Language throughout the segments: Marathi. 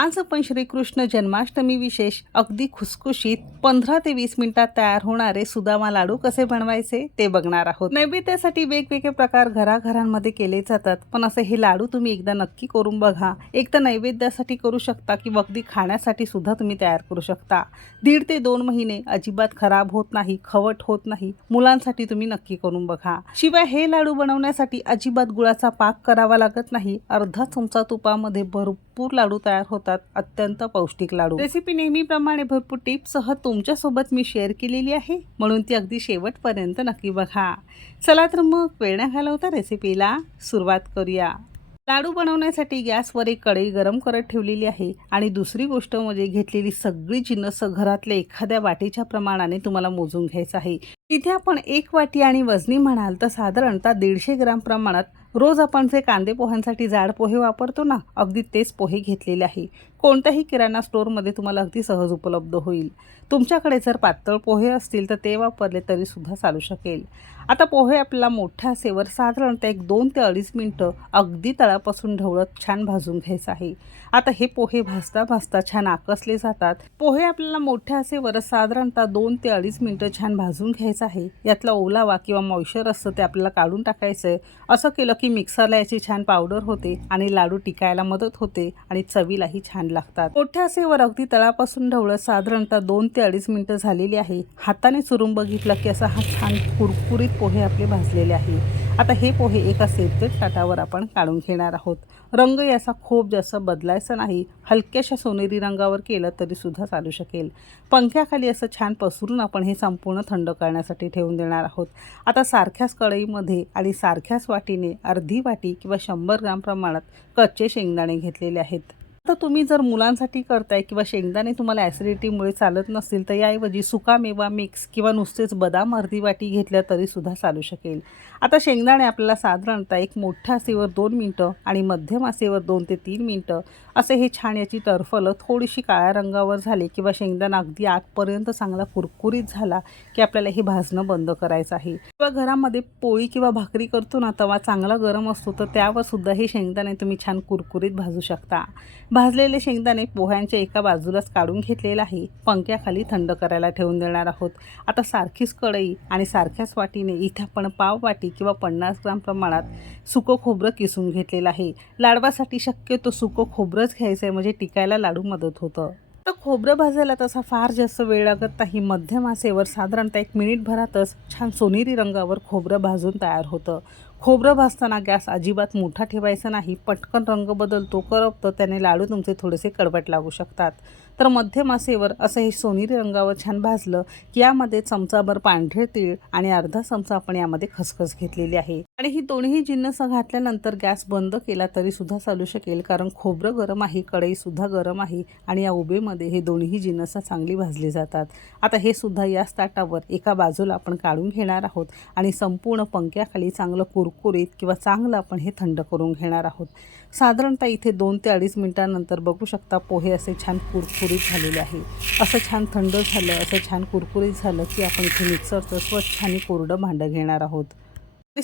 आज आपण श्रीकृष्ण जन्माष्टमी विशेष अगदी खुसखुशीत पंधरा ते वीस मिनिटात तयार होणारे सुदामा लाडू कसे बनवायचे ते बघणार आहोत. नैवेद्यासाठी वेगवेगळे प्रकार घराघरांमध्ये केले जातात पण असे हे लाडू तुम्ही एकदा नक्की करून बघा. एक तर नैवेद्यासाठी करू शकता किंवा अगदी खाण्यासाठी सुद्धा तुम्ही तयार करू शकता. दीड ते दोन महिने अजिबात खराब होत नाही खवट होत नाही मुलांसाठी तुम्ही नक्की करून बघा. शिवाय हे लाडू बनवण्यासाठी अजिबात गुळाचा पाक करावा लागत नाही अर्धा चमचा तुपामध्ये भरपूर लाडू तयार होतात अत्यंत पौष्टिक लाडू. रेसिपी नेहमीप्रमाणे भरपूर टिप्ससह तुमच्यासोबत मी शेअर केलेली आहे. म्हणून ती अगदी शेवटपर्यंत नक्की बघा. चला तर मग वेळ घालवता रेसिपीला सुरुवात करूया. लाडू बनवण्यासाठी गॅसवर एक कढई गरम करत ठेवलेली आहे. आणि दुसरी गोष्ट म्हणजे घेतलेली सगळी चिन्हस घरातल्या एखाद्या वाटीच्या प्रमाणाने तुम्हाला मोजून घ्यायचं आहे. तिथे आपण एक वाटी आणि वजनी म्हणाल तर साधारणतः दीडशे ग्राम प्रमाणात रोज आपण जे कांदे पोह्यांसाठी जाड पोहे वापरतो ना अगदी तेच पोहे घेतलेले आहे. कोणत्याही किराणा स्टोअरमध्ये तुम्हाला अगदी सहज उपलब्ध होईल. तुमच्याकडे जर पातळ पोहे असतील तर ते वापरले तरीसुद्धा चालू शकेल. आता पोहे आपल्याला मोठ्या सेवर साधारणतः एक दोन ते अडीच मिनटं अगदी तळापासून ढवळत छान भाजून घ्यायचं आहे. आता हे पोहे भाजता भाजता छान आकसले जातात. पोहे आपल्याला मोठ्या असेवर साधारणतः दोन ते अडीच मिनटं छान भाजून घ्यायचं आहे. यातला ओलावा किंवा मॉइश्चर असतं ते आपल्याला काढून टाकायचं आहे असं केलं की मिक्सरला याची छान पावडर होते आणि लाडू टिकायला मदत होते आणि चवीलाही छान लागतात. मोठ्या असेवर अगदी तळापासून ढवळत साधारणतः दोन ते अडीच मिनटं झालेली आहे. हाताने चुरून बघितलं की असा हा छान कुरकुरीत पोहे आपले भाजलेले आहे. आता हे पोहे एका सेपरेट ताटावर आपण काढून घेणार आहोत. रंग याचा खूप जास्त बदलायचा नाही. हलक्याशा सोनेरी रंगावर केलं तरीसुद्धा चालू शकेल. पंख्याखाली असं छान पसरून आपण हे संपूर्ण थंड करण्यासाठी ठेवून देणार आहोत. आता सारख्याच कढईमध्ये आणि सारख्याच वाटीने अर्धी वाटी किंवा शंभर ग्राम प्रमाणात कच्चे शेंगदाणे घेतलेले आहेत. तुम्ही जर मुलांसाठी करताय किंवा शेंगदाणे तुम्हाला ॲसिडिटीमुळे चालत नसतील तर याऐवजी सुकामेवा मिक्स किंवा नुसतेच बदाम अर्धी वाटी घेतल्या तरी सुद्धा चालू शकेल. आता शेंगदाणे आपल्याला साधारणतः एक मोठ्या आसेवर दोन मिनटं आणि मध्यम आसेवर दोन ते तीन मिनटं असे हे छान याची टरफलं थोडीशी काळ्या रंगावर झाली किंवा शेंगदाणा अगदी आतपर्यंत चांगला कुरकुरीत झाला की आपल्याला हे भाजणं बंद करायचं आहे. किंवा घरामध्ये पोळी किंवा भाकरी करतो ना तवा चांगला गरम असतो तर त्यावर सुद्धा हे शेंगदाणे तुम्ही छान कुरकुरीत भाजू शकता. भाजलेले शेंगदाणे पोह्यांच्या एका बाजूलाच काढून घेतलेला आहे. पंख्याखाली थंड करायला ठेवून देणार आहोत. आता सारखीच कढई आणि सारख्याच वाटीने इथे आपण पाव वाटी किंवा पन्नास ग्राम प्रमाणात सुकं खोबरं किसून घेतलेलं आहे. लाडवासाठी शक्यतो सुकं खोबरं खोबरंच घ्यायचं आहे म्हणजे टिकायला लाडू मदत होतं. तर खोबरं भाजायला तसा फार जास्त वेळ लागत नाही. मध्यम आसेवर साधारणतः एक मिनिटभरातच छान सोनेरी रंगावर खोबरं भाजून तयार होतं. खोबरं भाजताना गॅस अजिबात मोठा ठेवायचा नाही. पटकन रंग बदलतो करपतं त्याने लाडू तुमचे थोडेसे कडवट लागू शकतात. तर मध्यम आसेवर असं हे सोनेरी रंगावर छान भाजलं की यामध्ये चमचाभर पांढरे तीळ आणि अर्धा चमचा आपण यामध्ये खसखस घेतलेली आहे. आणि ही दोन्ही जिन्नस घातल्यानंतर गॅस बंद केला तरी सुद्धा चालू शकेल कारण खोबरं गरम आहे कढई सुद्धा गरम आहे आणि या उबेमध्ये हे दोन्ही जिन्नस चांगली भाजली जातात. आता हे सुद्धा याच ताटावर एका बाजूला आपण काढून घेणार आहोत आणि संपूर्ण पंख्याखाली चांगलं कुरकुरीत किंवा चांगलं आपण हे थंड करून घेणार आहोत. साधारणतः इथे दोन ते अडीच मिनिटांनंतर बघू शकता पोहे असे छान कुरकुरीत झालेले आहे. असं छान थंड झालं असं छान कुरकुरीत झालं की आपण इथे मिक्सरचं स्वच्छ आणि कोरडं भांडं घेणार आहोत.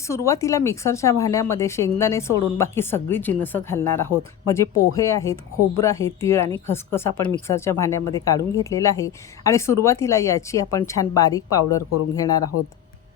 सुरुवातीला मिक्सरच्या भांड्यामध्ये शेंगदाणे सोडून बाकी सगळी जिनसं घालणार आहोत. म्हणजे पोहे आहेत खोबरं आहे तीळ आणि खसखस आपण मिक्सरच्या भांड्यामध्ये काढून घेतलेलं आहे. आणि सुरुवातीला याची आपण छान बारीक पावडर करून घेणार आहोत.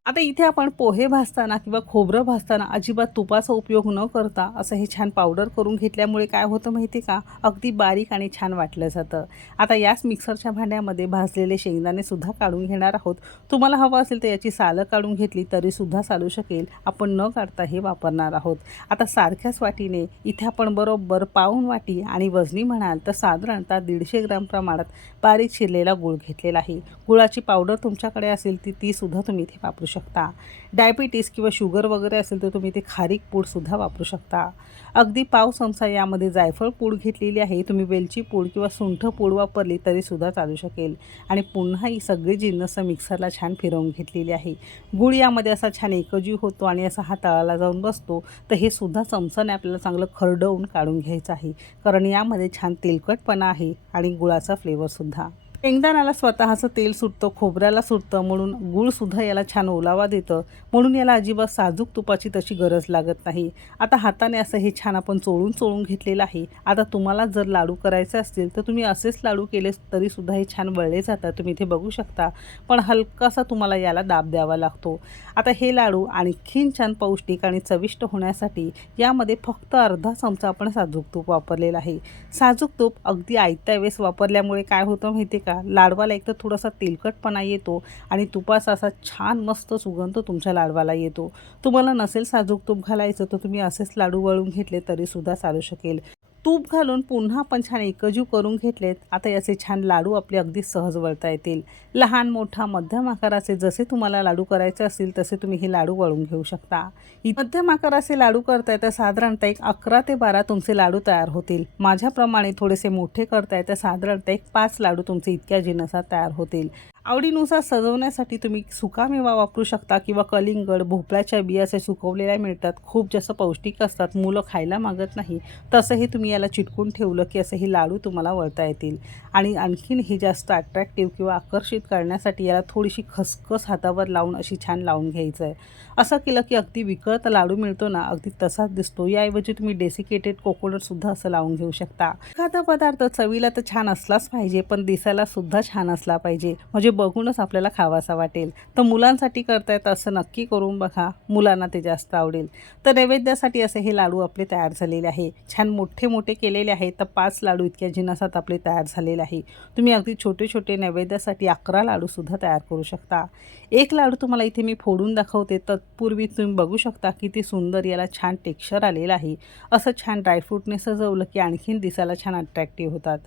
आता इथे आपण पोहे भाजताना किंवा खोबरं भाजताना अजिबात तुपाचा उपयोग न करता असं हे छान पावडर करून घेतल्यामुळे काय होतं माहिती का? अगदी बारीक आणि छान वाटलं जातं. आता याच मिक्सरच्या भांड्यामध्ये भाजलेले शेंगदाणे सुद्धा काढून घेणार आहोत. तुम्हाला हवं असेल तर याची सालं काढून घेतली तरी सुद्धा चालू शकेल. आपण न काढता हे वापरणार आहोत. आता सारख्याच वाटीने इथे आपण बरोबर पाऊन वाटी आणि वजनी म्हणाल तर साधारणतः दीडशे ग्राम प्रमाणात बारीक शिरलेला गुळ घेतलेला आहे. गुळाची पावडर तुमच्याकडे असेल ती ती सुद्धा तुम्ही इथे वापरू शकता. डायबिटीस किंवा शुगर वगैरे असेल तर तुम्ही ते खारीक पूडसुद्धा वापरू शकता. अगदी पाव चमचा यामध्ये जायफळ पूड घेतलेली आहे. तुम्ही वेलची पूड किंवा सुंठ पूड वापरली तरीसुद्धा चालू शकेल. आणि पुन्हा ही सगळी जिन्नस मिक्सरला छान फिरवून घेतलेली आहे. गुळ यामध्ये असा छान एकजीव होतो आणि असा हा तळाला जाऊन बसतो तर हे सुद्धा चमचाने आपल्याला चांगलं खरडवून काढून घ्यायचं आहे. कारण यामध्ये छान तेलकटपणा आहे आणि गुळाचा फ्लेवरसुद्धा शेंगदाण्याला स्वतःचं तेल सुटतं खोबऱ्याला सुटतं म्हणून गूळसुद्धा याला छान ओलावा देतं. म्हणून याला अजिबात साजूक तुपाची तशी गरज लागत नाही. आता हाताने असं हे छान आपण चोळून चोळून घेतलेलं आहे. आता तुम्हाला जर लाडू करायचे असतील तर तुम्ही असेच लाडू केले तरीसुद्धा हे छान वळले जातात. तुम्ही इथे बघू शकता. पण हलकासा तुम्हाला याला दाब द्यावा लागतो. आता हे लाडू आणखीन छान पौष्टिक आणि चविष्ट होण्यासाठी यामध्ये फक्त अर्धा चमचा आपण साजूक तूप वापरलेलं आहे. साजूक तूप अगदी आयत्या वेळेस वापरल्यामुळे काय होतं माहिती आहे का? लाडवाला एक तर थोडासा तेलकटपणा येतो आणि तुपाचा असा छान मस्त सुगंध तुमच्या लाडवाला येतो. तुम्हाला नसेल साजूक तूप घालायचं तर तुम्ही असेच लाडू वळून घेतले तरीसुद्धा चालू शकेल. तूप घालून पुन्हा आपण छान एकजीव करून घेतलेत. आता याचे छान लाडू आपले अगदी सहज वळता येतील. लहान मोठा मध्यम आकाराचे जसे तुम्हाला लाडू करायचे असतील तसे तुम्ही हे लाडू वळून घेऊ शकता. मध्यम आकाराचे लाडू करताय तर साधारणतः एक अकरा ते बारा तुमचे लाडू तयार होतील. माझ्याप्रमाणे थोडेसे मोठे करताय तर साधारणतः एक पाच लाडू तुमचे इतक्या जिनसात तयार होतील. आवडीनुसार सजवण्यासाठी तुम्ही सुकामेवा वापरू शकता किंवा कलिंगड भोपळ्याच्या बिया असे सुकवलेल्या मिळतात. खूप जास्त पौष्टिक असतात. मुलं खायला मागत नाही. तसंही तुम्ही याला चिटकून ठेवलं की असे हे लाडू तुम्हाला वळता येतील. आणि आणखीन हे जास्त अट्रॅक्टिव्ह किंवा आकर्षित करण्यासाठी याला थोडीशी खसखस हातावर लावून अशी छान लावून घ्यायचं आहे. असं केलं की अगदी विकत लाडू मिळतो ना अगदी तसाच दिसतो. याऐवजी तुम्ही डेसिकेटेड कोकोनटसुद्धा असं लावून घेऊ शकता. एखादा पदार्थ चवीला तर छान असलाच पाहिजे पण दिसायला सुद्धा छान असला पाहिजे. म्हणजे बघूनच आपल्याला खावासा वाटेल. तर मुलांसाठी करतायत असं नक्की करून बघा. मुलांना ते जास्त आवडेल. तर नैवेद्यासाठी असे हे लाडू आपले तयार झालेले आहे. छान मोठे मोठे केलेले आहेत. तर पाच लाडू इतक्या जिनासात आपले तयार झालेले आहे. तुम्ही अगदी छोटे छोटे नैवेद्यासाठी अकरा लाडूसुद्धा तयार करू शकता. एक लाडू तुम्हाला इथे मी फोडून दाखवते. तत्पूर्वी तुम्ही बघू शकता किती सुंदर याला छान टेक्स्चर आलेलं आहे. असं छान ड्रायफ्रूटने सजवलं की आणखीन दिसायला छान अट्रॅक्टिव्ह होतात.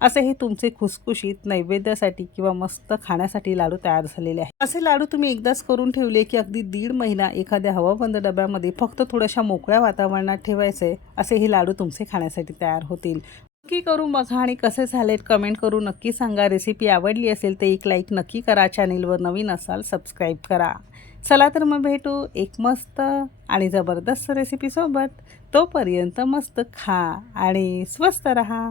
असे हे तुमचे खुसखुशीत नैवेद्यासाठी किंवा मस्त खाण्यासाठी लाडू तयार झालेले आहेत. असे लाडू तुम्ही एकदाच करून ठेवले की अगदी दीड महिना एखाद्या हवाबंद डब्यामध्ये फक्त थोड्याशा मोकळ्या वातावरणात ठेवायचे असे हे लाडू तुमचे खाण्यासाठी तयार होतील. नक्की करून बघा आणि कसे झालेत कमेंट करून नक्की सांगा. रेसिपी आवडली असेल तर एक लाईक नक्की करा. चॅनेलवर नवीन असाल सबस्क्राईब करा. चला तर मग भेटू एक मस्त आणि जबरदस्त रेसिपीसोबत तोपर्यंत मस्त खा आणि स्वस्त रहा.